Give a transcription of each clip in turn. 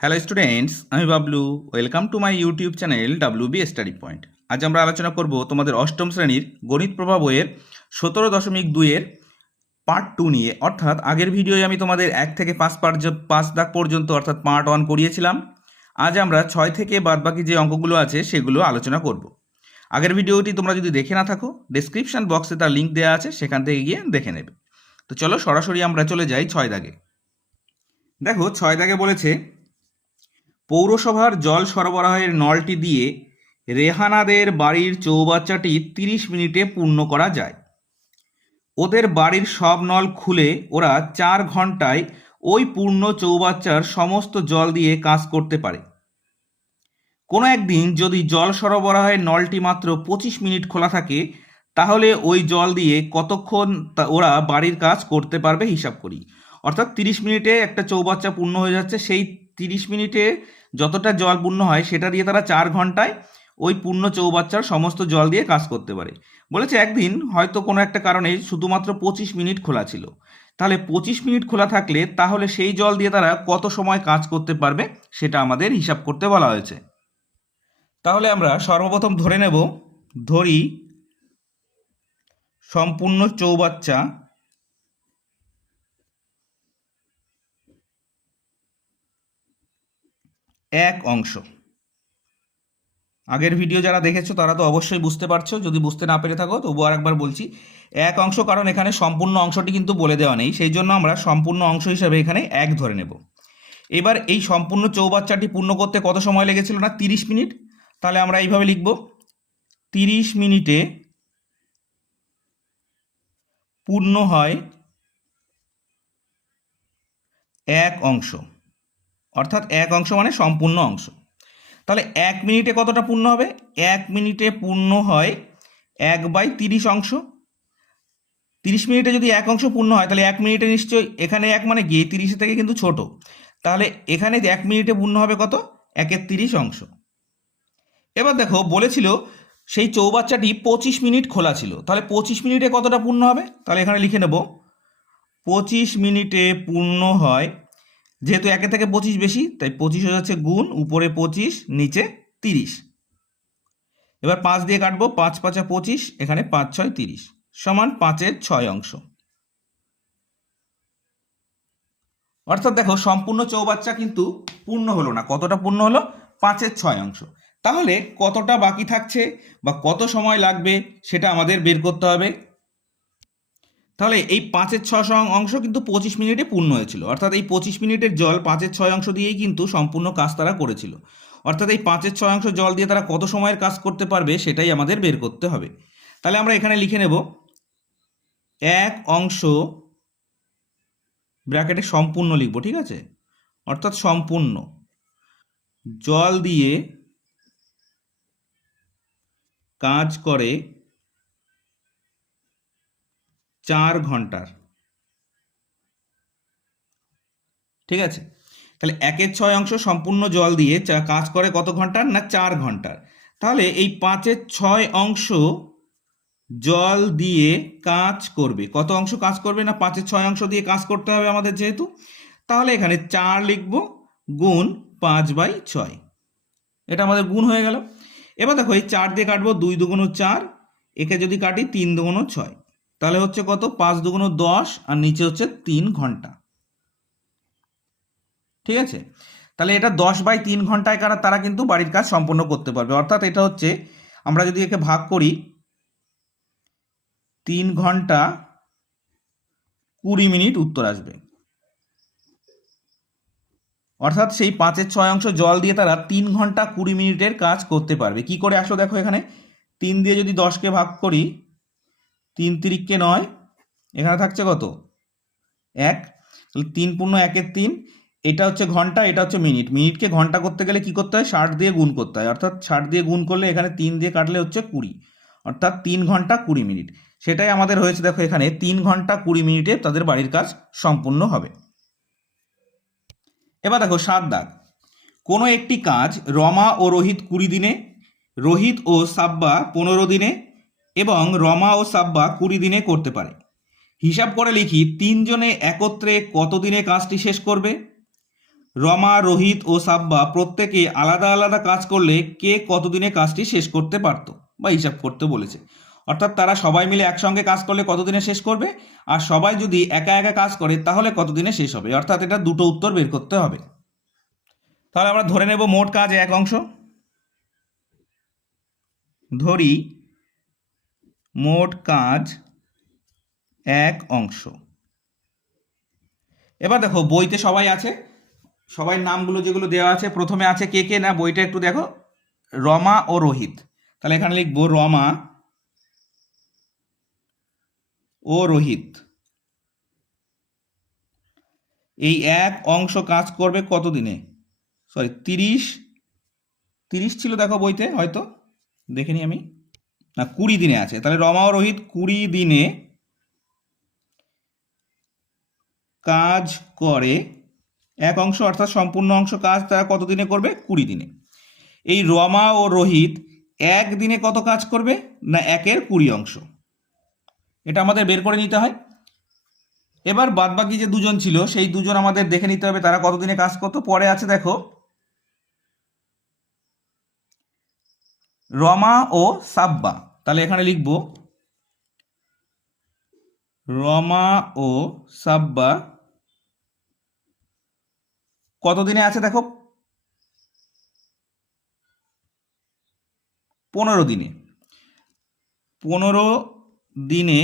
Hello students, আমি Bablu. Welcome to my YouTube channel WB study point. আজ আমরা আলোচনা করব তোমাদের অষ্টম শ্রেণীর গণিত প্রভা বইয়ের 17.2-এর পার্ট 2 নিয়ে। অর্থাৎ আগের ভিডিওয়ে আমি তোমাদের 1 থেকে 5 দাগ পর্যন্ত অর্থাৎ পার্ট 1 করিয়েছিলাম। আজ আমরা 6 থেকে বাদবাকি যে অঙ্কগুলো আছে সেগুলো আলোচনা করব। আগের ভিডিওটি তোমরা যদি দেখে না থাকো, ডেসক্রিপশন বক্সে তার লিঙ্ক দেওয়া আছে, সেখান থেকে গিয়ে দেখে নেবে। তো চলো সরাসরি আমরা চলে যাই 6 দাগে। দেখো 6 দাগে বলেছে, পৌরসভার জল সরবরাহের নলটি দিয়ে রেহানাদের বাড়ির চৌবাচ্চাটি 30 মিনিটে পূর্ণ করা যায়। ওদের বাড়ির সব নল খুলে ওরা 4 ঘন্টায় ওই পূর্ণ চৌবাচ্চার সমস্ত জল দিয়ে কাজ করতে পারে। কোনো একদিন যদি জল সরবরাহের নলটি মাত্র 25 মিনিট খোলা থাকে, তাহলে ওই জল দিয়ে কতক্ষণ ওরা বাড়ির কাজ করতে পারবে হিসাব করি। অর্থাৎ 30 মিনিটে একটা চৌবাচ্চা পূর্ণ হয়ে যাচ্ছে, সেই 30 মিনিটে যতটা জল পূর্ণ হয় সেটা দিয়ে তারা 4 ঘন্টায় ওই পূর্ণ চৌবাচ্চার সমস্ত জল দিয়ে কাজ করতে পারে। বলেছে একদিন হয়তো কোনো একটা কারণে শুধুমাত্র 25 মিনিট খোলা ছিল, তাহলে 25 মিনিট খোলা থাকলে তাহলে সেই জল দিয়ে তারা কত সময় কাজ করতে পারবে সেটা আমাদের হিসাব করতে বলা হয়েছে। তাহলে আমরা সর্বপ্রথম ধরি সম্পূর্ণ চৌবাচ্চা এক অংশ। আগের ভিডিও যারা দেখেছো তারা তো অবশ্যই বুঝতে পারছো, যদি বুঝতে না পেরে থাকো তবু আর একবার বলছি, এক অংশ, কারণ এখানে সম্পূর্ণ অংশটি কিন্তু বলে দেওয়া নেই, সেই জন্য আমরা সম্পূর্ণ অংশ হিসাবে এখানে এক ধরে নেব। এবার এই সম্পূর্ণ চৌবাচ্চাটি পূর্ণ করতে কত সময় লেগেছিল না 30 মিনিট। তাহলে আমরা এইভাবে লিখব, 30 মিনিটে পূর্ণ হয় এক অংশ। অর্থাৎ এক অংশ মানে সম্পূর্ণ অংশ। তাহলে 1 মিনিটে কতটা পূর্ণ হবে? 1 মিনিটে পূর্ণ হয় 1/30 অংশ। 30 মিনিটে যদি এক অংশ পূর্ণ হয় তাহলে 1 মিনিটে নিশ্চয়ই, এখানে 1 মানে কি 30 থেকে কিন্তু ছোট, তাহলে এখানে 1 মিনিটে পূর্ণ হবে কত? 1/30 অংশ। এবার দেখো বলেছিল সেই চৌবাচ্চাটি 25 মিনিট খোলা ছিল, তাহলে 25 মিনিটে কতটা পূর্ণ হবে? তাহলে এখানে লিখে নেব 25 মিনিটে পূর্ণ হয়, যেহেতু 1 থেকে 25 বেশি তাই 25 হয়ে যাচ্ছে গুণ, উপরে 25 নিচে 30। এবার 5 দিয়ে কাটবো, 5 5 25, এখানে 5 6 30 সমান 5-এর 6 অংশ। অর্থাৎ দেখো সম্পূর্ণ চৌবাচ্চা কিন্তু পূর্ণ হলো না, কতটা পূর্ণ হলো? 5-এর 6 অংশ। তাহলে কতটা বাকি থাকছে বা কত সময় লাগবে সেটা আমাদের বের করতে হবে। তাহলে এই 5-এর 6 অংশ কিন্তু 25 মিনিটে পূর্ণ হয়েছিল, অর্থাৎ এই 25 মিনিটের জল 5-এর 6 অংশ দিয়েই কিন্তু সম্পূর্ণ কাজ তারা করেছিল। অর্থাৎ এই 5-এর 6 অংশ জল দিয়ে তারা কত সময়ের কাজ করতে পারবে সেটাই আমাদের বের করতে হবে। তাহলে আমরা এখানে লিখে নেব এক অংশ, ব্র্যাকেটে সম্পূর্ণ লিখব, ঠিক আছে? অর্থাৎ সম্পূর্ণ জল দিয়ে কাজ করে 4 ঘন্টার, ঠিক আছে? তাহলে 1-এর 6 অংশ সম্পূর্ণ জল দিয়ে কাজ করে কত ঘন্টার? না 4 ঘন্টার। তাহলে এই 5-এর 6 অংশ জল দিয়ে কাজ করবে, কত অংশ কাজ করবে? না 5-এর 6 অংশ দিয়ে কাজ করতে হবে আমাদের যেহেতু, তাহলে এখানে 4 লিখব গুণ 5/6, এটা আমাদের গুণ হয়ে গেল। এবার দেখো এই 4 দিয়ে কাটবো, 2 দুগুণ 4, একে যদি কাটি 3 দুগুণ 6, তাহলে হচ্ছে কত? 5 দুগুণ 10, আর নিচে হচ্ছে 3 ঘন্টা, ঠিক আছে? তাহলে এটা 10/3 ঘন্টায় তারা কিন্তু বাড়ির কাজ সম্পন্ন করতে পারবে। অর্থাৎ এটা হচ্ছে, আমরা যদি একে ভাগ করি, 3 ঘন্টা 20 মিনিট উত্তর আসবে। অর্থাৎ সেই 5-এর 6 অংশ জল দিয়ে তারা 3 ঘন্টা 20 মিনিটের কাজ করতে পারবে। কি করে আসো দেখো, এখানে 3 দিয়ে যদি 10কে ভাগ করি, 3 তিরিককে 9, এখানে থাকছে কত? 1, তাহলে 3 পূর্ণ 1-এর 3, এটা হচ্ছে ঘন্টা, এটা হচ্ছে মিনিট। মিনিটকে ঘন্টা করতে গেলে কি করতে হয়? 60 দিয়ে গুণ করতে হয়। অর্থাৎ 60 দিয়ে গুণ করলে এখানে 3 দিয়ে কাটলে হচ্ছে 20, অর্থাৎ 3 ঘন্টা 20 মিনিট। সেটাই আমাদের হয়েছে, দেখো এখানে 3 ঘন্টা 20 মিনিটে তাদের বাড়ির কাজ সম্পূর্ণ হবে। এবার দেখো 7 দাগ, কোনো একটি কাজ রমা ও রোহিত 20 দিনে, রোহিত ও সাব্বা 15 দিনে এবং রমা ও সাব্বা 20 দিনে করতে পারে। হিসাব করে লিখি 3 জনে একত্রে কত দিনে কাজটি শেষ করবে? রমা, রোহিত ও সাব্বা প্রত্যেকে আলাদা আলাদা কাজ করলে কে কতদিনে কাজটি শেষ করতে পারত বা হিসাব করতে বলেছে। অর্থাৎ তারা সবাই মিলে একসঙ্গে কাজ করলে কতদিনে শেষ করবে, আর সবাই যদি একা একা কাজ করে তাহলে কতদিনে শেষ হবে। অর্থাৎ এটা দুটো উত্তর বের করতে হবে। তাহলে আমরা ধরে নেব মোট কাজ 1 অংশ। ধরি মোট কাজ 1 অংশ। এবার দেখো বইতে সবাই আছে, সবাই নামগুলো যেগুলো দেওয়া আছে, প্রথমে আছে কে কে না, বইটা একটু দেখো, রমা ও রোহিত। তাহলে এখানে লিখবো রমা ও রোহিত এই 1 অংশ কাজ করবে কত দিনে, সরি 30 ছিল দেখো বইতে, হয়তো দেখিনি আমি, না 20 দিনে আছে। তাহলে রমা ও রোহিত 20 দিনে কাজ করে 1 অংশ, অর্থাৎ সম্পূর্ণ অংশ কাজ তারা কত দিনে করবে, 20 দিনে। এই রমা ও রোহিত 1 দিনে কত কাজ করবে না 1-এর 20 অংশ, এটা আমাদের বের করে নিতে হয়। এবার বাদবাকি যে দুজন ছিল সেই দুজন আমাদের দেখে নিতে হবে তারা কতদিনে কাজ করতো। পরে আছে দেখো রমা ও সাব্বা, তাহলে এখানে লিখব রমা ও সাব্বা কতদিনে আছে দেখো, 15 দিনে। 15 দিনে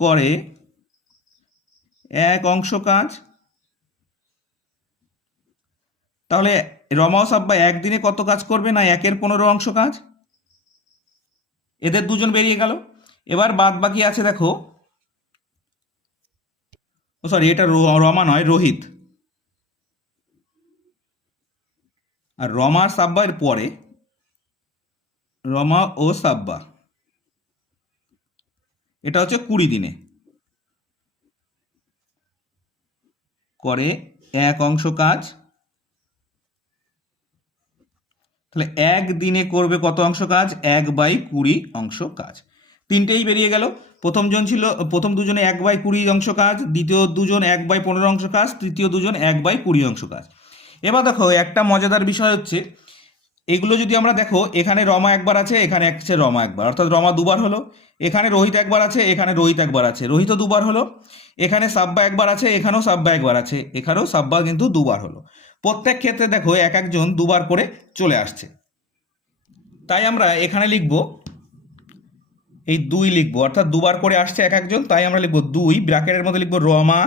করে 1 অংশ কাজ। তাহলে রমা ও সাব্বা 1 দিনে কত কাজ করবে না 1-এর 15 অংশ কাজ, এদের দুজন বেরিয়ে গেল। এবার বাদ বাকি আছে দেখো, ও সরি এটা রমা নয়, রোহিত। আর রমা আর সাব্বা এর পরে, রমা ও সাব্বা এটা হচ্ছে 20 দিনে করে 1 অংশ কাজ। তাহলে 1 দিনে করবে কত অংশ কাজ, 1/20 অংশ কাজ। তিনটেই বেরিয়ে গেল। প্রথম দুজনে 1/20 অংশ কাজ, দ্বিতীয় দুজন 1/15 অংশ কাজ, তৃতীয় দুজন 1/20 অংশ কাজ। এবার দেখো একটা মজাদার বিষয় হচ্ছে, এগুলো যদি আমরা দেখো, এখানে রমা একবার আছে, এখানে আছে রমা একবার, অর্থাৎ রমা দুবার হলো। এখানে রোহিত একবার আছে, এখানে রোহিত একবার আছে, রোহিতও দুবার হলো। এখানে সাব্বা একবার আছে, এখানেও সাব্বা একবার আছে, এখানেও সাব্বা কিন্তু দুবার হলো। প্রত্যেক ক্ষেত্রে দেখো এক একজন দুবার করে চলে আসছে। তাই আমরা এখানে লিখব এই 2 লিখব, অর্থাৎ দুবার করে আসছে এক একজন, তাই আমরা লিখব 2, ব্র্যাকেটের মধ্যে লিখব রমা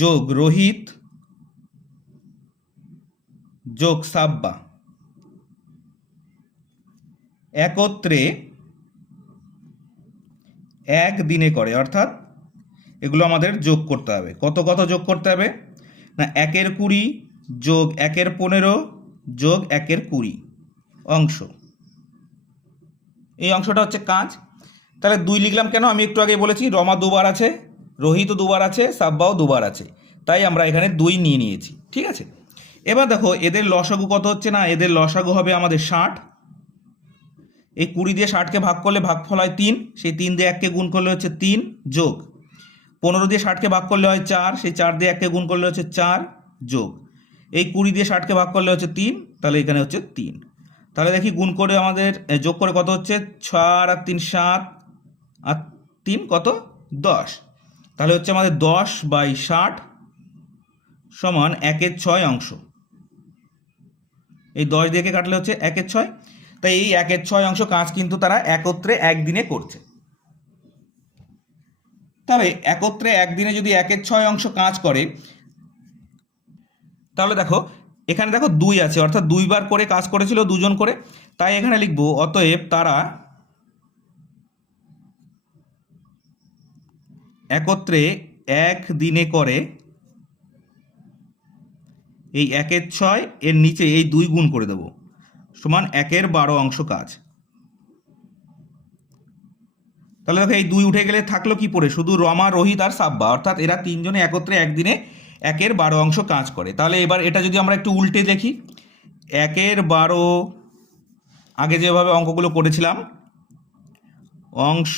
যোগ রোহিত যোগ সাব্বা একত্রে 1 দিনে করে। অর্থাৎ এগুলো আমাদের যোগ করতে হবে। কত কত যোগ করতে হবে না 1-এর 20 যোগ 1-এর 15 যোগ 1-এর 20 অংশ, এই অংশটা হচ্ছে কাজ। তাহলে 2 লিখলাম কেন, আমি একটু আগে বলেছি রমা দুবার আছে, রোহিতও দুবার আছে, সাব্বাও দুবার আছে, তাই আমরা এখানে 2 নিয়ে নিয়েছি। ঠিক আছে, এবার দেখো এদের লসাগু কত হচ্ছে না, এদের লসাগু হবে আমাদের 60। এই 20 দিয়ে 60কে ভাগ করলে ভাগফল হয় 3, সেই 3 দিয়ে 1কে গুণ করলে হচ্ছে 3, যোগ 15 দিয়ে 60কে ভাগ করলে হয় 4, সেই 4 দিয়ে 1কে গুণ করলে হচ্ছে 4, যোগ এই 20 দিয়ে 60কে ভাগ করলে হচ্ছে 3, তাহলে এখানে হচ্ছে 3। তাহলে দেখি গুণ করে আমাদের যোগ করে কত হচ্ছে, 6 আর 3 7 আর 3 কত 10। তাহলে হচ্ছে আমাদের 10/60 সমান 1-এর 6 অংশ। এই 10 দিয়ে কাটলে হচ্ছে 1-এর 6, তাই এই 1-এর 6 অংশ কাজ কিন্তু তারা একত্রে 1 দিনে করছে। তাহলে একত্রে 1 দিনে যদি 1-এর 6 অংশ কাজ করে, তাহলে দেখো এখানে দেখো 2 আছে, অর্থাৎ 2 বার করে কাজ করেছিল দুজন করে, তাই এখানে লিখব অতএব তারা একত্রে 1 দিনে করে এই 1-এর 6 এর নিচে এই 2 গুণ করে দেব, সমান 1-এর 12 অংশ কাজ। তাহলে দেখো এই 2 উঠে গেলে থাকলো কি পড়ে, শুধু রমা, রোহিত আর সাব্বা, অর্থাৎ এরা তিনজনে একত্রে 1 দিনে 1-এর 12 অংশ কাজ করে। তাহলে এবার এটা যদি আমরা একটু উল্টে দেখি, 1-এর 12 আগে যেভাবে অঙ্কগুলো করেছিলাম, অংশ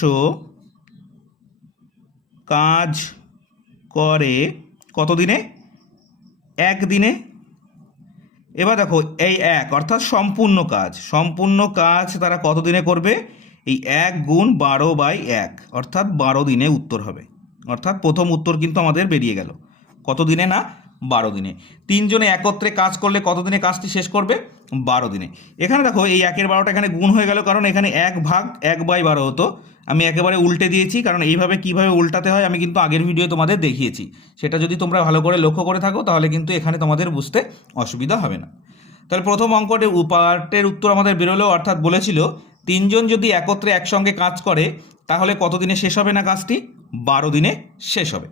কাজ করে কত দিনে একদিনে। এবার দেখো এই এক অর্থাৎ সম্পূর্ণ কাজ তারা কত দিনে করবে? এই 1 × 12/1 অর্থাৎ 12 দিনে উত্তর হবে। অর্থাৎ প্রথম উত্তর কিন্তু আমাদের বেরিয়ে গেল। কত দিনে? না 12 দিনে। তিনজনে একত্রে কাজ করলে কত দিনে কাজটি শেষ করবে? 12 দিনে। এখানে দেখো এই 1/12টা এখানে গুণ হয়ে গেল, কারণ এখানে 1/1/12 হতো, আমি একেবারে উল্টে দিয়েছি, কারণ এইভাবে কিভাবে উল্টাতে হয় আমি কিন্তু আগের ভিডিও তোমাদের দেখিয়েছি। সেটা যদি তোমরা ভালো করে লক্ষ্য করে থাকো তাহলে কিন্তু এখানে তোমাদের বুঝতে অসুবিধা হবে না। তাহলে প্রথম অঙ্কটির পার্টের উত্তর আমাদের বেরোলো, অর্থাৎ বলেছিল তিনজন যদি একত্রে একসঙ্গে কাজ করে তাহলে কত দিনে শেষ হবে না কাজটি? 12 দিনে শেষ হবে।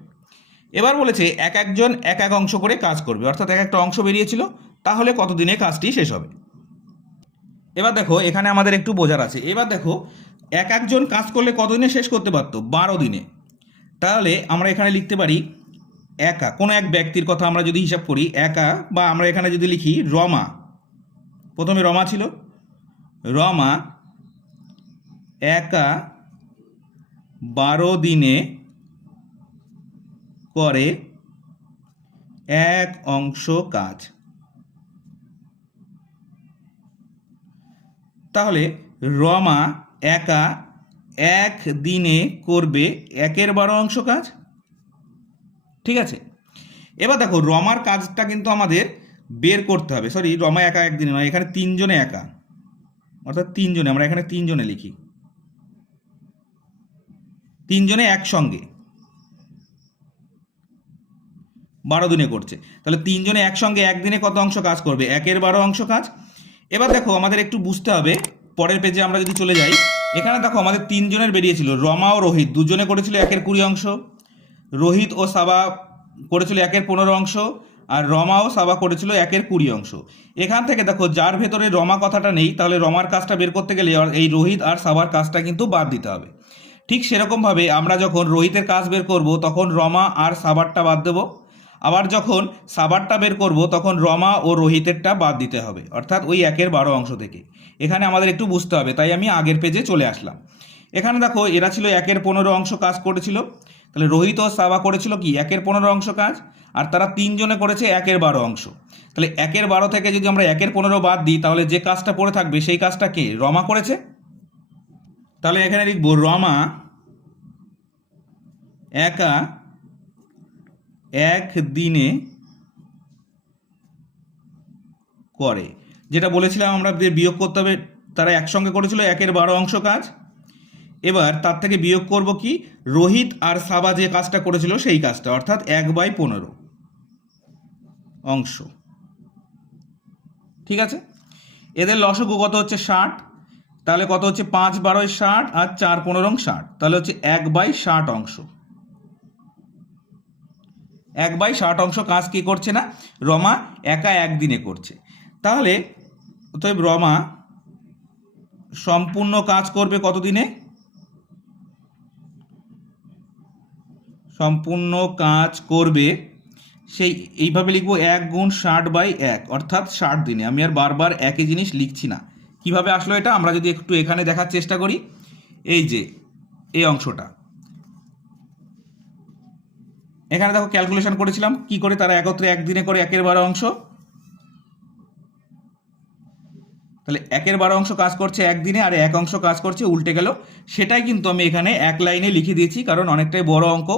এবার বলেছে একজন এক এক অংশ করে কাজ করবে, অর্থাৎ এক একটা অংশ বেরিয়েছিল, তাহলে কত দিনে কাজটি শেষ হবে। এবার দেখো এখানে আমাদের একটু বোঝার আছে। এবার দেখো একজন কাজ করলে কত দিনে শেষ করতে পারতো? 12 দিনে। তাহলে আমরা এখানে লিখতে পারি একা, কোনো এক ব্যক্তির কথা আমরা যদি হিসাব করি একা, বা আমরা এখানে যদি লিখি রমা, প্রথমে রমা ছিল, রমা একা 12 দিনে করে এক অংশ কাজ। তাহলে রমা একা 1 দিনে করবে 1/12 অংশ কাজ। ঠিক আছে। এবার দেখো রমার কাজটা কিন্তু আমাদের বের করতে হবে। সরি, রমা একা 1 দিনে নয়, এখানে তিনজনে একা, অর্থাৎ তিনজনে, আমরা এখানে তিনজনে লিখি, তিনজনে একসঙ্গে 12 দিনে করছে। তাহলে তিনজনে একসঙ্গে একদিনে কত অংশ কাজ করবে? 1/12 অংশ কাজ। এবার দেখো আমাদের একটু বুঝতে হবে, পরের পেজে আমরা যদি চলে যাই, এখানে দেখো আমাদের তিনজনের বেরিয়েছিল, রমা ও রোহিত দুজনে করেছিল 1/20 অংশ, রোহিত ও সাবা করেছিল 1/15 অংশ, আর রমা ও সাবা করেছিল 1/20 অংশ। এখান থেকে দেখো যার ভেতরে রমা কথাটা নেই, তাহলে রমার কাজটা বের করতে গেলে এই রোহিত আর সাবার কাজটা কিন্তু বাদ দিতে হবে। ঠিক সেরকমভাবে আমরা যখন রোহিতের কাজ বের করব তখন রমা আর সাবারটা বাদ দেবো, আবার যখন সাবারটা বের করব তখন রমা ও রোহিতেরটা বাদ দিতে হবে, অর্থাৎ ওই 1/12 অংশ থেকে। এখানে আমাদের একটু বুঝতে হবে, তাই আমি আগের পেজে চলে আসলাম। এখানে দেখো এরা ছিল 1/15 অংশ কাজ করেছিল, তাহলে রোহিত ও সাবা করেছিল কি 1/15 অংশ কাজ, আর তারা তিনজনে করেছে 1/12 অংশ। তাহলে 1/12 থেকে যদি আমরা 1/15 বাদ দিই তাহলে যে কাজটা পড়ে থাকবে সেই কাজটা কে? রমা করেছে। তাহলে এখানে লিখবো রমা একা 1 দিনে করে, যেটা বলেছিলাম আমরা বিয়োগ করতে হবে, তারা একসঙ্গে করেছিল 1/12 অংশ কাজ। এবার তার থেকে বিয়োগ করব কি? রোহিত আর সাবা যে কাজটা করেছিল সেই কাজটা, অর্থাৎ 1/15 অংশ। ঠিক আছে। এদের লসাগু কত হচ্ছে? 60। তাহলে কত হচ্ছে? 5/12 60 আর 4/15 60, তাহলে হচ্ছে 1/60 অংশ। 1/60 অংশ কাজ কি করছে না? রমা একা একদিনে করছে। তাহলে অতএব রমা সম্পূর্ণ কাজ করবে কত দিনে? সম্পূর্ণ কাজ করবে সেই এইভাবে লিখবো 1 × 60/1, অর্থাৎ 60 দিনে। আমি আর বারবার একই জিনিস লিখছি না। কিভাবে আসলো এটা আমরা যদি একটু এখানে দেখার চেষ্টা করি, এই যে এই অংশটা, এখানে দেখো ক্যালকুলেশন করেছিলাম কি করে তারা একত্রে একদিনে করে 1/12 অংশ। তাহলে 1/12 অংশ কাজ করছে একদিনে, আর 1 অংশ কাজ করছে উল্টে গেল। সেটাই কিন্তু আমি এখানে এক লাইনে লিখে দিয়েছি, কারণ অনেকটাই বড় অঙ্ক,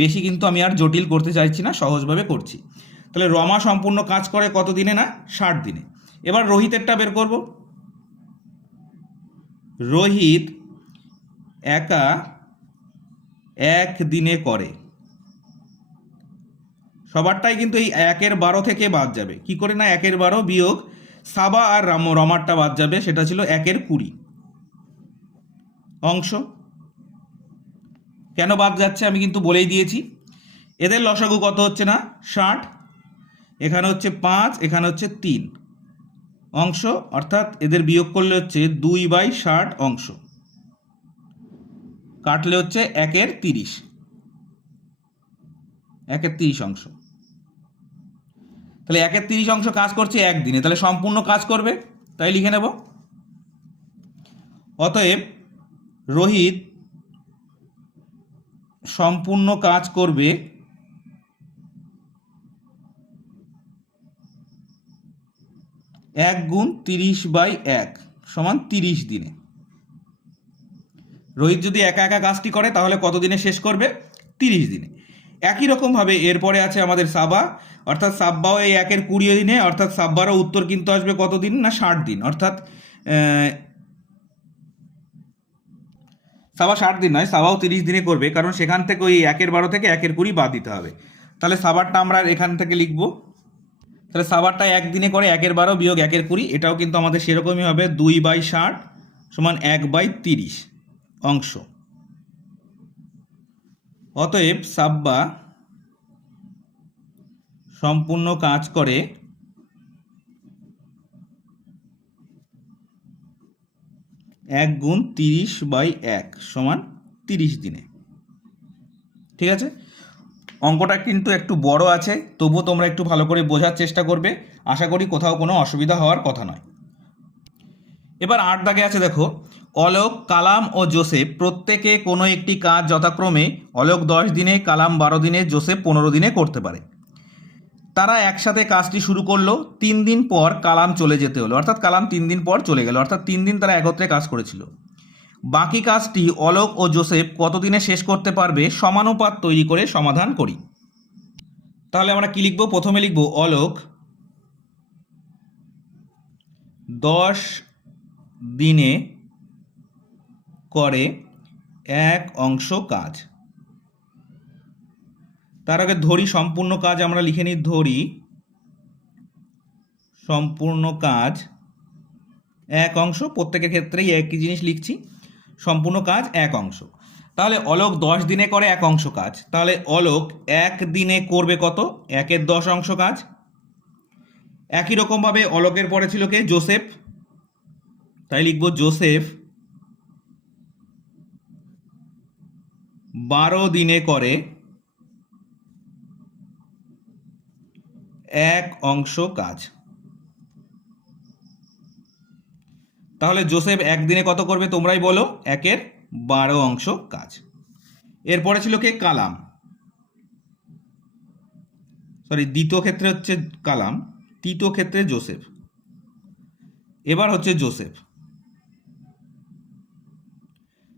বেশি কিন্তু আমি আর জটিল করতে চাইছি না, সহজভাবে করছি। তাহলে রমা সম্পূর্ণ কাজ করে কত দিনে? না 60 দিনে। এবার রোহিতেরটা বের করব। রোহিত একা 1 দিনে করে, সবারটাই কিন্তু এই 1/12 থেকে বাদ যাবে। কি করে? না 1/12 বিয়োগ সাবা আর রমারটা বাদ যাবে, সেটা ছিল 1/20 অংশ। কেন বাদ যাচ্ছে আমি কিন্তু বলেই দিয়েছি। এদের লসাগু কত হচ্ছে? না 60। এখানে হচ্ছে 5, এখানে হচ্ছে 3 অংশ, অর্থাৎ এদের বিয়োগ করলে হচ্ছে 2/60 অংশ, কাটলে হচ্ছে 1/30 অংশ। তাহলে 1/30 অংশ কাজ করছে একদিনে, তাহলে সম্পূর্ণ কাজ করবে, তাই লিখে নেব। অতএব রোহিত সম্পূর্ণ কাজ করবে 1 × 30/1 সমান 30 দিনে। রোহিত যদি একা একা কাজটি করে তাহলে কত দিনে শেষ করবে? 30 দিনে। একই রকমভাবে এরপরে আছে আমাদের সাবা, অর্থাৎ সাব্বাও এই 1/20 দিনে, অর্থাৎ সাব্বারও উত্তর কিন্তু আসবে কত দিন না 60 দিন, অর্থাৎ সাবা 60 দিন নয়, সাবাও 30 দিনে করবে, কারণ সেখান থেকে ওই 1/12 থেকে 1/20 বাদ দিতে হবে। তাহলে সাবারটা আমরা এখান থেকে লিখব। তাহলে সাবারটা 1 দিনে করে 1/12 বিয়োগ 1/20, এটাও কিন্তু আমাদের সেরকমই হবে 2/60 সমান 1/30 অংশ। অতএব সাব্বা সম্পূর্ণ কাজ করে 1 × 30/1 সমান 30 দিনে। ঠিক আছে, অঙ্কটা কিন্তু একটু বড় আছে, তবুও তোমরা একটু ভালো করে বোঝার চেষ্টা করবে। আশা করি কোথাও কোনো অসুবিধা হওয়ার কথা নয়। এবার 8 দাগে আছে, দেখো, অলোক, কালাম ও জোসেফ প্রত্যেকে কোনো একটি কাজ যথাক্রমে অলোক 10 দিনে, কালাম 12 দিনে, জোসেফ 15 দিনে করতে পারে। তারা একসাথে কাজটি শুরু করলো, 3 দিন পর কালাম চলে যেতে হলো, অর্থাৎ কালাম 3 দিন পর চলে গেল, অর্থাৎ 3 দিন তারা একত্রে কাজ করেছিল। বাকি কাজটি অলোক ও জোসেফ কত দিনে শেষ করতে পারবে সমানুপাত তৈরি করে সমাধান করি। তাহলে আমরা কি লিখব? প্রথমে লিখব অলোক 10 দিনে করে 1 অংশ কাজ। তার আগে ধরি সম্পূর্ণ কাজ আমরা লিখে নিই, ধরি সম্পূর্ণ কাজ 1 অংশ। প্রত্যেকের ক্ষেত্রেই একই জিনিস লিখছি, সম্পূর্ণ কাজ 1 অংশ। তাহলে অলোক 10 দিনে করে 1 অংশ কাজ, তাহলে অলোক 1 দিনে করবে কত? 1/10 অংশ কাজ। একই রকমভাবে অলোকের পরে ছিল কে? জোসেফ। তাই লিখব জোসেফ 12 দিনে করে 1 অংশ কাজ। তাহলে জোসেফ 1 দিনে কত করবে তোমরাই বলো? 1/12 অংশ কাজ। এরপরে ছিল কে? কালাম। দ্বিতীয় ক্ষেত্রে হচ্ছে কালাম, তৃতীয় ক্ষেত্রে জোসেফ। এবার হচ্ছে জোসেফ।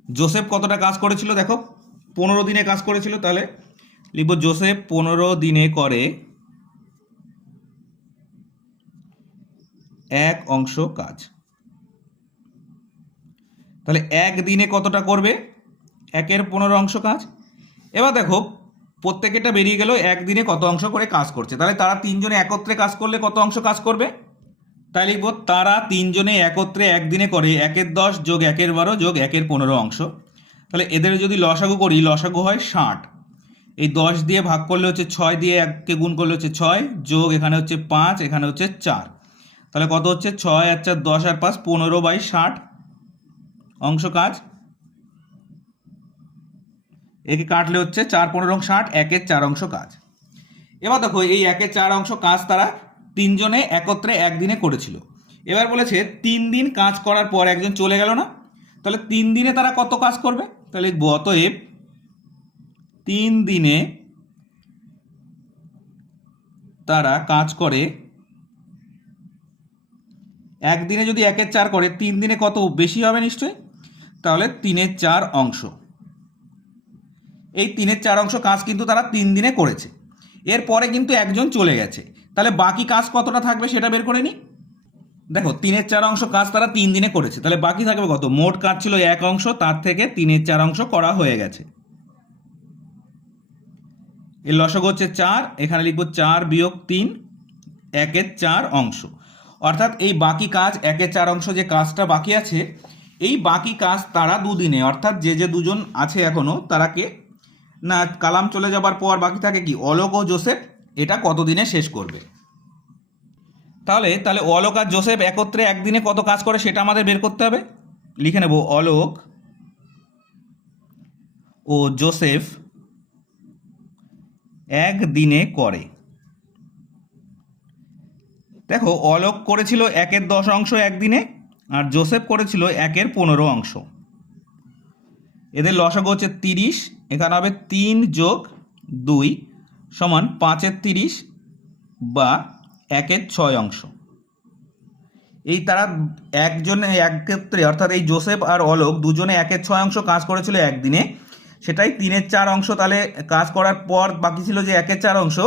জোসেফ কতটা কাজ করেছিল দেখো? 15 দিনে কাজ করেছিল, তাহলে লিখব জোসেফ 15 দিনে করে 1 অংশ কাজ। তাহলে 1 দিনে কতটা করবে? 1/15 অংশ কাজ। এবার দেখো প্রত্যেকেটা বেরিয়ে গেল 1 দিনে কত অংশ করে কাজ করছে। তাহলে তারা 3 জনে একত্রে কাজ করলে কত অংশ কাজ করবে? তাই লিখব তারা 3 জনে একত্রে 1 দিনে করে 1/10 যোগ 1/12 যোগ 1/15 অংশ। তাহলে এদের যদি লসাগু করি, লসাগু হয় 60। এই 10 দিয়ে ভাগ করলে হচ্ছে 6, দিয়ে 1কে গুণ করলে হচ্ছে 6, যোগ এখানে হচ্ছে 5, এখানে হচ্ছে 4। তাহলে কত হচ্ছে? 6 আর 4 10 আর 5 15/60 অংশ কাজ। একে কাটলে হচ্ছে 4 15 60, 1/4 অংশ কাজ। এবার দেখো এই 1/4 অংশ কাজ তারা 3 জনে একত্রে 1 দিনে করেছিল। এবার বলেছে 3 দিন কাজ করার পর একজন চলে গেল না, তাহলে 3 দিনে তারা কত কাজ করবে? তাহলে অতএব 3 দিনে তারা কাজ করে, 1 দিনে যদি 1/4 করে, 3 দিনে কত বেশি হবে নিশ্চয়ই, তাহলে 3/4 অংশ। এই 3/4 অংশ কাজ কিন্তু তারা 3 দিনে করেছে। এরপরে কিন্তু একজন চলে গেছে, তাহলে বাকি কাজ কতটা থাকবে সেটা বের করে নিই। দেখো 3/4 অংশ কাজ তারা 3 দিনে করেছে, তাহলে বাকি থাকবে কত? মোট কাজ ছিল 1 অংশ, তার থেকে 3/4 অংশ করা হয়ে গেছে। এর লসাগু হচ্ছে 4, এখানে লিখব 4 বিয়োগ 3, 1/4 অংশ। অর্থাৎ এই বাকি কাজ 1/4 অংশ যে কাজটা বাকি আছে, এই বাকি কাজ তারা 2 দিনে, অর্থাৎ যে যে দুজন আছে এখনো, তারা কে না কালাম চলে যাবার পর বাকি থাকে কি? অলোক ও জোসেফ। এটা কত দিনে শেষ করবে? তাহলে অলোক আর জোসেফ একত্রে 1 দিনে কত কাজ করে সেটা আমাদের বের করতে হবে। লিখে নেব অলোক ও জোসেফ 1 দিনে করে। দেখো অলোক করেছিল 1/10 অংশ 1 দিনে, আর জোসেফ করেছিল 1/15 অংশ। এদের লসাগু হচ্ছে 30, এখানে হবে 3 যোগ 2 সমান 5/30 বা 1/6 অংশ। এই তারা একজনে এক ক্ষেত্রে অর্থাৎ এই জোসেফ আর অলোক দুজনে 1/6 অংশ কাজ করেছিল একদিনে, সেটাই 3/4 অংশ তাহলে কাজ করার পর বাকি ছিল যে 1/4 অংশ,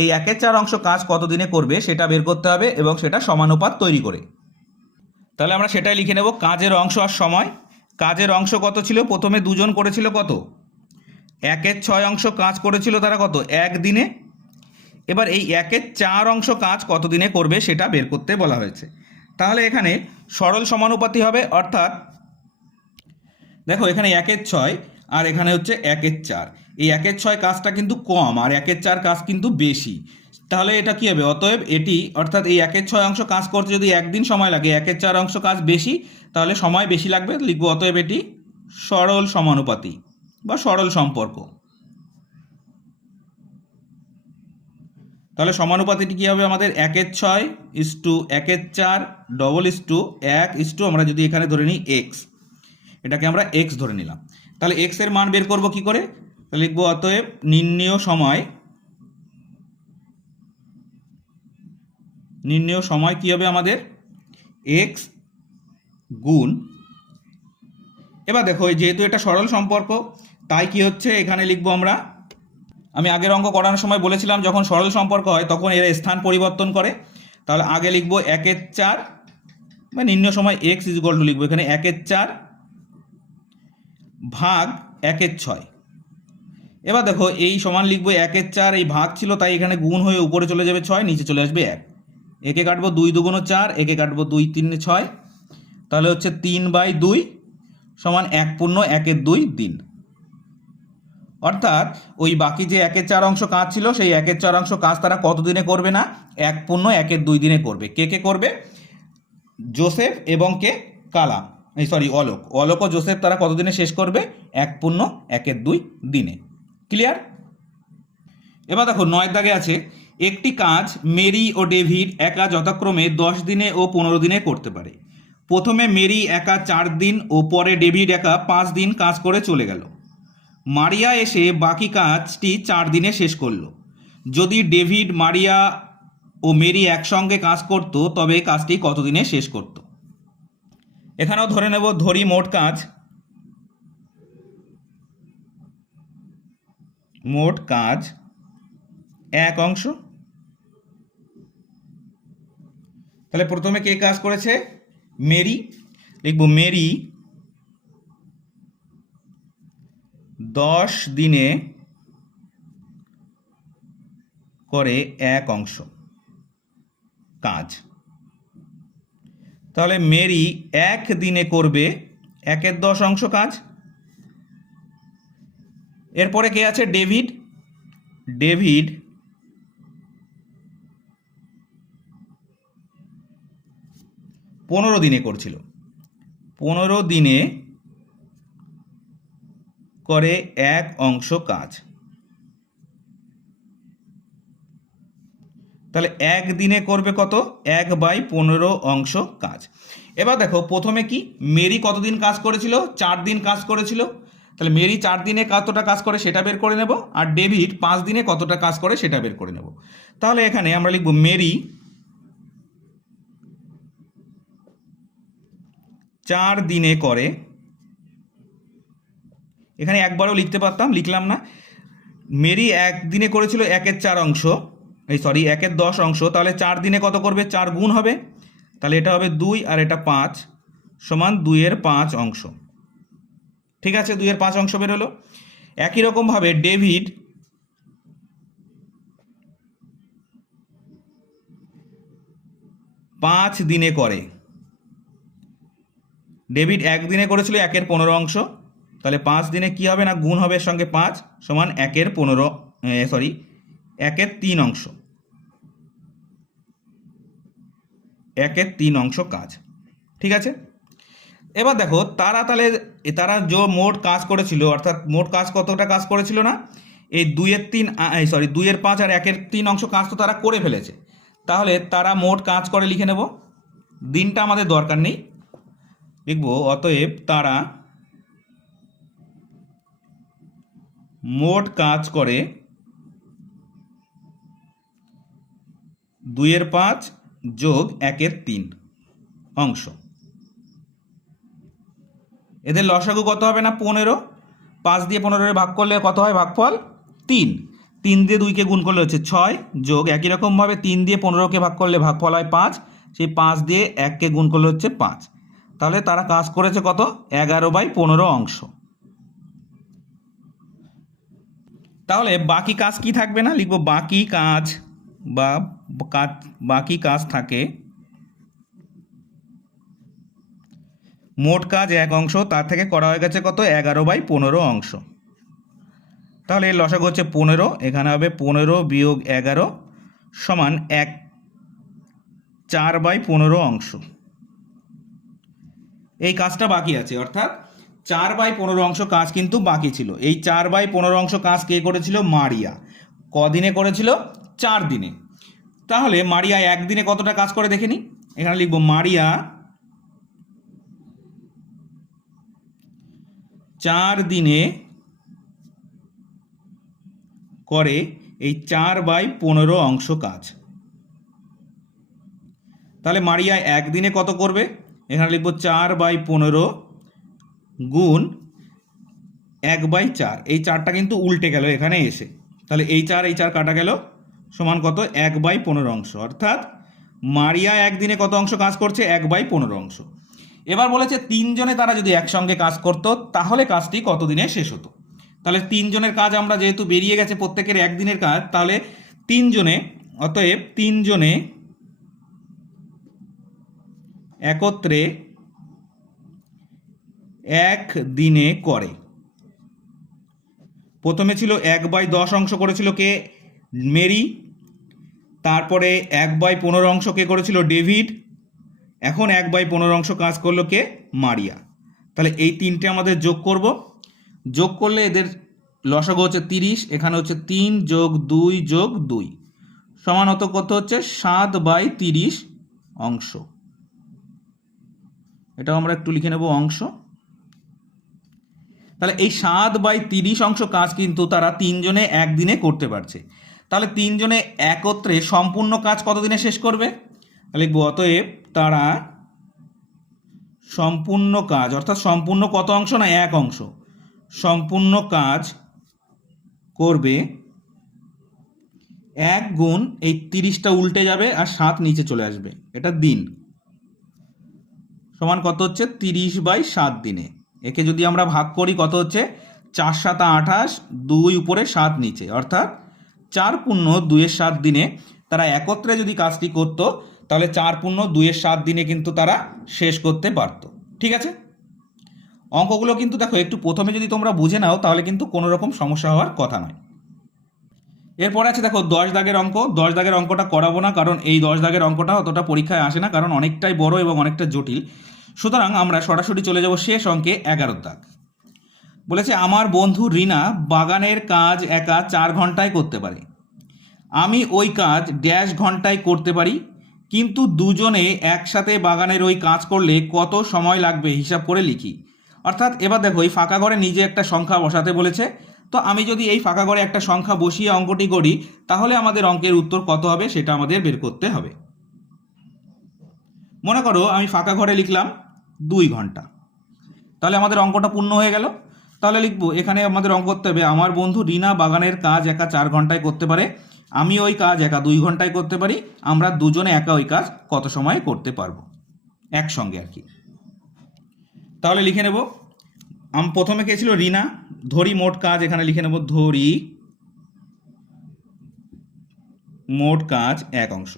এই 1/4 অংশ কাজ কত দিনে করবে সেটা বের করতে হবে এবং সেটা সমানুপাত তৈরি করে। তাহলে আমরা সেটাই লিখে নেব, কাজের অংশ আর সময়। কাজের অংশ কত ছিল, প্রথমে দুজন করেছিল কত, 1/6 অংশ কাজ করেছিল তারা কত, একদিনে। এবার এই 1/4 অংশ কাজ কত দিনে করবে সেটা বের করতে বলা হয়েছে। তাহলে এখানে সরল সমানুপাতি হবে, অর্থাৎ দেখো এখানে 1/6 আর এখানে হচ্ছে 1/4, এই 1/6 কাজটা কিন্তু কম আর 1/4 কাজ কিন্তু বেশি। তাহলে এটা কি হবে, অতএব এটি অর্থাৎ এই 1/6 অংশ কাজ করতে যদি একদিন সময় লাগে, 1/4 অংশ কাজ বেশি, তাহলে সময় বেশি লাগবে, লিখবো অতএব এটি সরল সমানুপাতি বা সরল সম্পর্ক। তাহলে সমানুপাতিটি কী হবে আমাদের, 1/6 ইস্টু 1/4 ডবল ইস্টু 1 ইস্টু আমরা যদি এখানে ধরে নিই এক্স, এটাকে আমরা এক্স ধরে নিলাম। তাহলে এক্স এর মান বের করব কি করে, তাহলে লিখবো অতএব নির্ণেয় সময় কি হবে আমাদের, এক্স গুণ, এবার দেখো যেহেতু এটা সরল সম্পর্ক তাই কি হচ্ছে এখানে লিখবো আমরা, আমি আগের অঙ্ক করানোর সময় বলেছিলাম যখন সরল সম্পর্ক হয় তখন এর স্থান পরিবর্তন করে। তাহলে আগে লিখবো 1/4 বা নির্ণেয় সময় এক্স ইজ ইকুয়াল টু লিখবো এখানে 1/4 ভাগ 1/6। এবার দেখো এই সমান লিখবো 1/4, এই ভাগ ছিল তাই এখানে গুণ হয়ে উপরে চলে যাবে 6, নিচে চলে আসবে 1, একে কাটবো 2 দুগুণ 4, একে কাটবো 2 3 6, তাহলে হচ্ছে 3/2 সমান 1/1/2 দিন। অর্থাৎ ওই বাকি যে 1/4 অংশ কাজ ছিল সেই 1/4 অংশ কাজ তারা কত দিনে করবে না, 1/1/2 দিনে করবে। কে কে করবে, জোসেফ এবং কে, কালাম, অলোক ও জোসেফ তারা কত দিনে শেষ করবে, 1/1/2 দিনে। ক্লিয়ার। এবার দেখো 9 দাগে আছে, একটি কাজ মেরি ও ডেভিড একা যথাক্রমে 10 দিনে ও 15 দিনে করতে পারে। প্রথমে মেরি একা 4 দিন ও পরে ডেভিড একা 5 দিন কাজ করে চলে গেল। মারিয়া এসে বাকি কাজটি 4 দিনে শেষ করলো। যদি ডেভিড, মারিয়া ও মেরি একসঙ্গে কাজ করত তবে কাজটি কত দিনে শেষ করত। এখানেও ধরে নেব, ধরি মোট কাজ 1 অংশ। তাহলে প্রথমে কে কাজ করেছে, মেরি, লিখব মেরি 10 দিনে করে 1 অংশ কাজ। তাহলে মেরি 1 দিনে করবে 1/10 অংশ কাজ। এরপরে কে আছে, ডেভিড 15 দিনে করছিল, 15 দিনে করে 1 অংশ কাজ। তাহলে 1 দিনে করবে কত, 1/15 অংশ কাজ। এবার দেখো প্রথমে কি, মেরি কতদিন কাজ করেছিল, 4 দিন কাজ করেছিল। তাহলে মেরি 4 দিনে কতটা কাজ করে সেটা বের করে নেব, আর ডেভিড 5 দিনে কতটা কাজ করে সেটা বের করে নেব। তাহলে এখানে আমরা লিখব মেরি 4 দিনে করে, এখানে একবারও লিখতে পারতাম, লিখলাম না। মেরি 1 দিনে করেছিল 1/4 অংশ, 1/10 অংশ। তাহলে 4 দিনে কত করবে, 4 গুণ হবে, তাহলে এটা হবে 2 আর এটা 5 সমান 2/5 অংশ। ঠিক আছে, 2/5 অংশ বেরোলো। একই রকমভাবে ডেভিড 5 দিনে করে, ডেভিড 1 দিনে করেছিল 1/15 অংশ, তাহলে 5 দিনে কি হবে না, গুণ হবে সঙ্গে 5 সমান 1/3 অংশ, 1/3 অংশ কাজ। ঠিক আছে। এবার দেখো তারা যে মোট কাজ করেছিল, অর্থাৎ মোট কাজ কতটা কাজ করেছিল না, এই 2/5 আর 1/3 অংশ কাজ তো তারা করে ফেলেছে। তাহলে তারা মোট কাজ করে লিখে নেব, দিনটা আমাদের দরকার নেই, লিখব অতএব তারা মোট কাজ করে 2/5 যোগ 1/3, অংশ। এদের লসাগু কত হবে না 15। 5 দিয়ে 15 ভাগ করলে কত হয় ভাগফল 3। 3 দিয়ে 2কে গুণ করলে হচ্ছে 6, যোগ একই রকমভাবে 3 দিয়ে 15কে ভাগ করলে ভাগফল হয় 5। সেই 5 দিয়ে 1কে গুণ করলে হচ্ছে 5। তাহলে তারা কাজ করেছে কত 11/15 অংশ। তাহলে বাকি কাজ কি থাকবে না লিখব বাকি কাজ বা বাকি কাজ থাকে মোট কাজ 1 অংশ, তার থেকে করা হয়ে গেছে কত 11/15 অংশ। তাহলে এর লসাগু হচ্ছে 15, এখানে হবে 15 বিয়োগ 11 সমান 4/15 অংশ। এই কাজটা বাকি আছে, অর্থাৎ 4/15 অংশ কাজ কিন্তু বাকি ছিল। এই 4/15 অংশ কাজ কে করেছিল মারিয়া। কদিনে করেছিল 4 দিনে। তাহলে মারিয়া একদিনে কতটা কাজ করে দেখে নি। এখানে লিখব মারিয়া 4 দিনে করে এই 4/15 অংশ কাজ। তাহলে মারিয়া একদিনে কত করবে, এখানে লিখব 4/15 গুণ 1/4। এই 4টা কিন্তু উল্টে গেল এখানে এসে, তাহলে এই 4 কাটা গেল সমান কত 1/15 অংশ। অর্থাৎ মারিয়া একদিনে কত অংশ কাজ করছে 1/15 অংশ। এবার বলেছে 3 জনে তারা যদি একসঙ্গে কাজ করতো তাহলে কাজটি কত দিনে শেষ হতো। তাহলে 3 জনের কাজ আমরা যেহেতু বেরিয়ে গেছে প্রত্যেকের একদিনের কাজ, তাহলে 3 জনে, অতএব 3 জনে একত্রে এক দিনে করে। প্রথমে ছিল 1/10 অংশ করেছিল কে মেরি, তারপরে 1/15 অংশ কে করেছিল ডেভিড, এখন 1/15 অংশ কাজ করলো কে মারিয়া। তাহলে এই তিনটে আমাদের যোগ করব, যোগ করলে এদের লসাগু হচ্ছে 30, এখানে হচ্ছে 3 যোগ 2 যোগ 2 সমান কত হচ্ছে 7/30 অংশ। এটাও আমরা একটু লিখে নেব অংশ। তাহলে এই 7/30 অংশ কাজ কিন্তু তারা 3 জনে একদিনে করতে পারছে। তাহলে 3 জনে একত্রে সম্পূর্ণ কাজ কত দিনে শেষ করবে, লিখব অতএব তারা সম্পূর্ণ কাজ, অর্থাৎ সম্পূর্ণ কত অংশ না 1 অংশ, সম্পূর্ণ কাজ করবে 1 গুণ এই 30টা উল্টে যাবে আর 7 নিচে চলে আসবে, এটা দিন, সমান কত হচ্ছে 30/7 দিনে। একে যদি আমরা ভাগ করি কত হচ্ছে 4 7 28, 2 উপরে 7 নিচে, অর্থাৎ 4 পূর্ণ 2 7 দিনে তারা একত্রে যদি কাজটি করত তাহলে 4 পূর্ণ 2 7 দিনে কিন্তু তারা শেষ করতে পারত। ঠিক আছে, অঙ্কগুলো কিন্তু দেখো একটু প্রথমে যদি তোমরা বুঝে নাও তাহলে কিন্তু কোনো রকম সমস্যা হওয়ার কথা নয়। এরপরে আছে দেখো 10 দাগের অঙ্ক। 10 দাগের অঙ্কটা করাবো না, কারণ এই 10 দাগের অঙ্কটা অতটা পরীক্ষায় আসে না, কারণ অনেকটাই বড় এবং অনেকটা জটিল। সুতরাং আমরা সরাসরি চলে যাব শেষ অঙ্কে 11 দাগ। বলেছে আমার বন্ধু রিনা বাগানের কাজ একা 4 ঘন্টায় করতে পারে, আমি ওই কাজ ড্যাশ ঘন্টায় করতে পারি, কিন্তু দুজনে একসাথে বাগানের ওই কাজ করলে কত সময় লাগবে হিসাব করে লিখি। অর্থাৎ এবার দেখো এই ফাঁকা ঘরে নিজে একটা সংখ্যা বসাতে বলেছে, তো আমি যদি এই ফাঁকা ঘরে একটা সংখ্যা বসিয়ে অঙ্কটি করি তাহলে আমাদের অঙ্কের উত্তর কত হবে সেটা আমাদের বের করতে হবে। মনে করো আমি ফাঁকা ঘরে লিখলাম 2 ঘন্টা, তাহলে আমাদের অঙ্কটা পূর্ণ হয়ে গেল। তাহলে লিখবো এখানে আমাদের অঙ্ক করতে হবে আমার বন্ধু রিনা বাগানের কাজ একা 4 ঘন্টায় করতে পারে, আমি ওই কাজ একা 2 ঘন্টায় করতে পারি, আমরা দুজনে একা ওই কাজ কত সময় করতে পারবো একসঙ্গে আর কি। তাহলে লিখে নেব প্রথমে কে ছিল রিনা, ধরি মোট কাজ, এখানে লিখে নেব ধরি মোট কাজ 1 অংশ।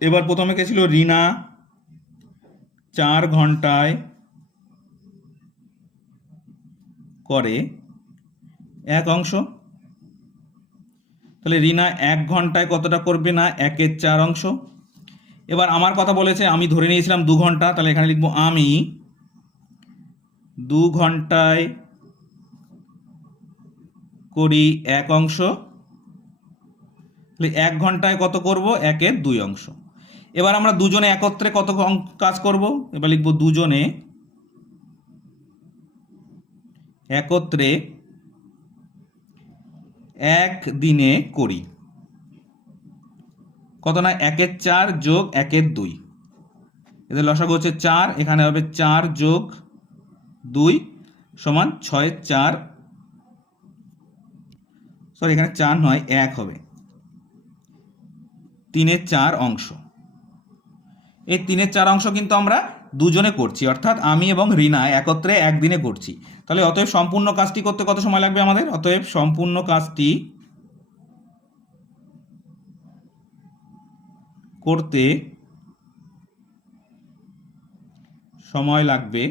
এবার প্রথমে কে ছিল রিনা 4 ঘন্টায় করে 1 অংশ। তাহলে রিনা 1 ঘন্টায় কতটা করবে না 1/4 অংশ। এবার আমার কথা বলেছে, আমি ধরে নিয়েছিলাম 2 ঘন্টা, তাহলে এখানে লিখবো আমি 2 ঘন্টায় করি 1 অংশ। তাহলে 1 ঘন্টায় কত করব 1/2 অংশ। এবার আমরা দুজনে একত্রে কত কাজ করব, এবার লিখবো দুজনে একত্রে 1 দিনে করি কত না 1-এর 4 যোগ 1-এর 2, এদের লসাগু হচ্ছে 4, এখানে হবে 4 যোগ 2 সমান 6-এর 4, সরি এখানে 4 নয় 1 হবে, 3-এর 4 অংশ। এই 3-এর 4 অংশ কিন্তু আমরা দুজনে করছি, অর্থাৎ আমি এবং রিনা একত্রে একদিনে করছি। তাহলে অতএব সম্পূর্ণ কাজটি করতে কত সময় লাগবে আমাদের? অতএব সম্পূর্ণ কাজটি করতে সময় লাগবে,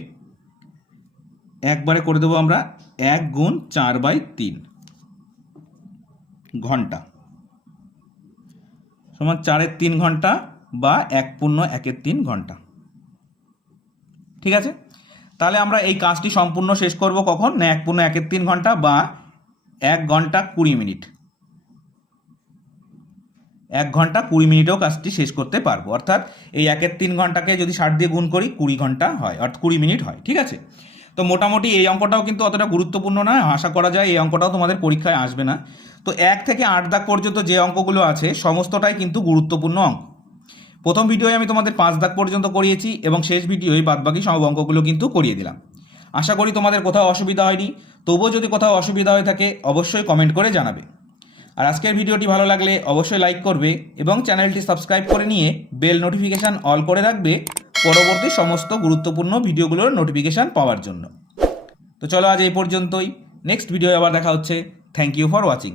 একবারে করে দেবো আমরা 1 গুণ 4/3 ঘন্টা সমান 4-এর 3 ঘন্টা বা 1.1-এর 3 ঘন্টা। ঠিক আছে, তাহলে আমরা এই কাজটি সম্পূর্ণ শেষ করব কখন? না 1.1-এর 3 ঘন্টা বা 1 ঘন্টা 20 মিনিট। 1 ঘন্টা 20 মিনিটেও কাজটি শেষ করতে পারবো, অর্থাৎ এই 1-এর 3 ঘন্টাকে যদি 60 দিয়ে গুণ করি 20 ঘন্টা হয়, অর্থাৎ 20 মিনিট হয়। ঠিক আছে, তো মোটামুটি এই অঙ্কটাও কিন্তু অতটা গুরুত্বপূর্ণ নয়, আশা করা যায় এই অঙ্কটাও তোমাদের পরীক্ষায় আসবে না। তো 1 থেকে 8 দাগ পর্যন্ত যে অঙ্কগুলো আছে সমস্তটাই কিন্তু গুরুত্বপূর্ণ অঙ্ক। প্রথম ভিডিওয় আমি তোমাদের 5 দাগ পর্যন্ত করিয়েছি এবং শেষ ভিডিওয় বাদবাকি সব অঙ্কগুলো কিন্তু করিয়ে দিলাম। আশা করি তোমাদের কোথাও অসুবিধা হয়নি। তবুও যদি কোথাও অসুবিধা হয়ে থাকে অবশ্যই কমেন্ট করে জানাবে। আর আজকের ভিডিওটি ভালো লাগলে অবশ্যই লাইক করবে এবং চ্যানেলটি সাবস্ক্রাইব করে নিয়ে বেল নোটিফিকেশান অল করে রাখবে পরবর্তী সমস্ত গুরুত্বপূর্ণ ভিডিওগুলোর নোটিফিকেশান পাওয়ার জন্য। তো চলো আজ এই পর্যন্তই, নেক্সট ভিডিও আবার দেখা হচ্ছে। Thank you for watching.